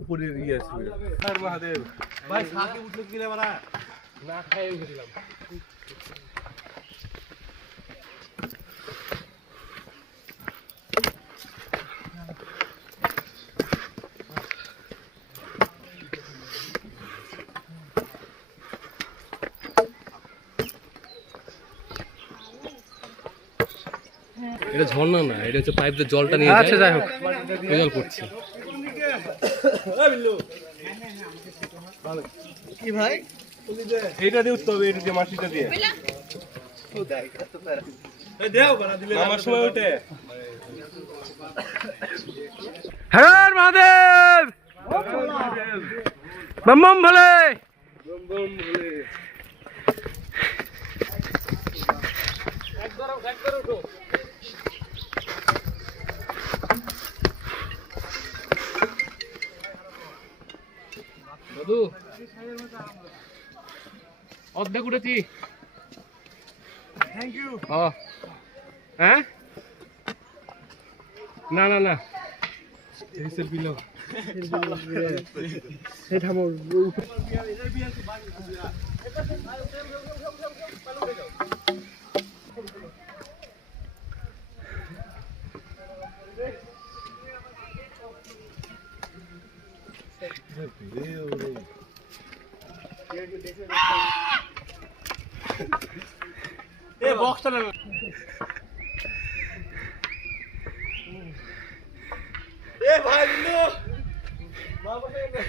উপরে ইয়ে আসবে আর মহাদেব ভাই সাথে উঠলো কি রে বাড়া না খাই উঠে দিলাম এটা ঝর্ণা না, এটা হচ্ছে পাইপ দিয়ে জলটা নিয়ে যায়। আচ্ছা যাই হোক, ওই জল পড়ছে। কি ভাই এইটা দিয়ে উঠতে হবে, এটা দিয়ে মাটিটা দিয়ে আমার সময় উঠে হর মহাদেব বম বম ভোলে দাদু অর্ধেক উঠেছি। থ্যাংক ইউ ও হ্যাঁ না না না সেলফি নাও এই থামো এ বক্সটা না এ ভাই বিল্লু মা বসে গেছে